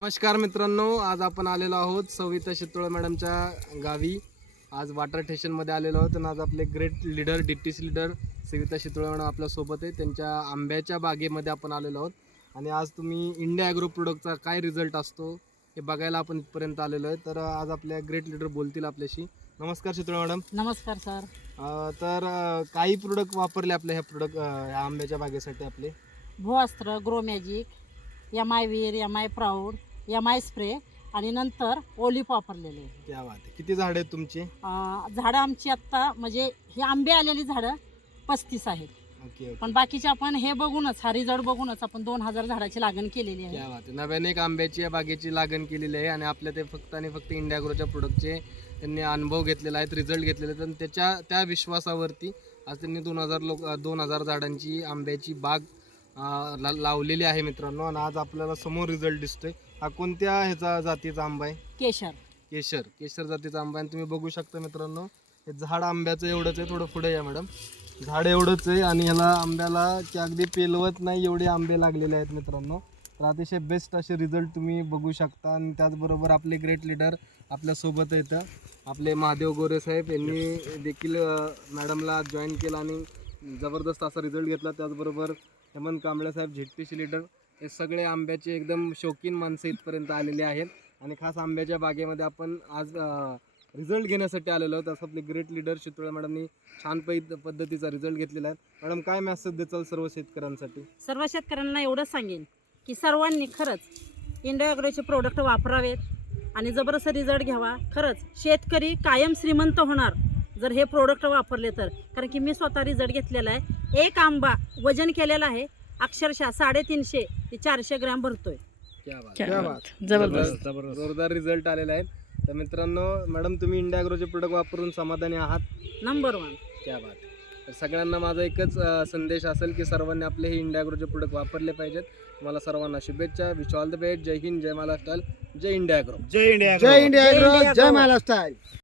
नमस्कार मित्रांनो, आज आपण आलेलो आहोत सविता शितोळे मॅडमच्या गावी. आज वाटर स्टेशनमध्ये आलेलो आहोत आणि आज आपले great leader DTC leader Savita Shitole madam आपल्यासोबत आहे. त्यांच्या आंब्याच्या बागेमध्ये आपण आलेलो आहोत आणि आज तुम्ही इंडिया ॲग्रो प्रोडक्टचा काय रिझल्ट असतो हे बघायला आपण इथपर्यंत आलेलो आहे. तर आज आपल्या ग्रेट लीडर बोलतील आपल्याशी. नमस्कार शितोळे मॅडम. नमस्कार सर. तर काही प्रोडक्ट वापरले आपल्या ह्या आंब्याच्या बागेसाठी आपले? भूअस्त्र, ग्रो मॅजिक, MI वीर, MI प्राऊड, MI स्प्रे आणि नंतर ओलिप वापरलेले. क्या बात आहे. किती झाड आहेत तुमची? झाडं आमची आत्ता म्हणजे हे आंबे आलेली झाडं 35 आहेत. ओके. पण बाकीचे आपण हे बघूनच हा रिझल्ट बघूनच आपण 2000 झाडाची लागण केलेली आहे. क्या बात आहे. नव्याने एक आंब्याची या बागेची लागण केलेली आहे आणि आपल्या ते फक्त आणि फक्त इंडिया ॲग्रोच्या प्रोडक्टचे त्यांनी अनुभव घेतलेला आहेत, रिझल्ट घेतलेले आहेत आणि त्या विश्वासावरती आज त्यांनी 2000 झाडांची आंब्याची बाग लावलेली आहे मित्रांनो. आणि आज आपल्याला समोर रिझल्ट दिसतोय. हा कोणत्या ह्याचा जातीचा आंबा आहे? केशर जातीचा आंबा आहे. तुम्ही बघू शकता मित्रांनो, हे झाड आंब्याचं एवढंच आहे. थोडं पुढे या मॅडम. झाड एवढंच आहे आणि ह्याला आंब्याला की अगदी पेलवत नाही एवढे आंबे लागलेले आहेत मित्रांनो. तर अतिशय बेस्ट असे रिझल्ट तुम्ही बघू शकता. आणि त्याचबरोबर आपले ग्रेट लीडर आपल्यासोबत येतं, आपले महादेव गोरे साहेब यांनी देखील मॅडमला जॉईन केलं आणि जबरदस्त असा रिझल्ट घेतला. त्याचबरोबर हेमंत कांबळे साहेब ZTC लीडर, हे सगळे आंब्याचे एकदम शौकीन माणसं इथपर्यंत आलेले आहेत आणि खास आंब्याच्या बागेमध्ये आपण आज रिझल्ट घेण्यासाठी आलेलो आहोत. असं आपले ग्रेट लीडर शितोळे मॅडमनी छान पद्धतीचा रिझल्ट घेतलेला आहे. मॅडम, काय मेसेज द्याल सर्व शेतकऱ्यांसाठी? सर्व शेतकऱ्यांना एवढंच सांगेन की सर्वांनी खरंच इंडिया ॲग्रोचे प्रोडक्ट वापरावेत आणि जबरदस्त रिझल्ट घ्यावा. खरंच शेतकरी कायम श्रीमंत होणार जर हे प्रोडक्ट वापरले तर. कारण की मी स्वतः रिझल्ट घेतलेला आहे. एक आंबा वजन केलेला आहे अक्षरशः 350 ते 400 ग्रॅम भरतोय. जबरदस्त जोरदार रिझल्ट आलेला आहे. तर मित्रांनो, मॅडम तुम्ही इंडिया ॲग्रोचे प्रोडक्ट वापरून समाधानी आहात? नंबर 1. क्या बात आहे. तर सगळ्यांना माझा एकच संदेश असेल की सर्वांनी आपले हे इंडिया ॲग्रोचे प्रोडक्ट वापरले पाहिजेत. तुम्हाला सर्वांना शुभेच्छा. Wish all the best. Jai Hind, Jai Maharashtra, Jai India agro. Jai India agro, Jai Maharashtra.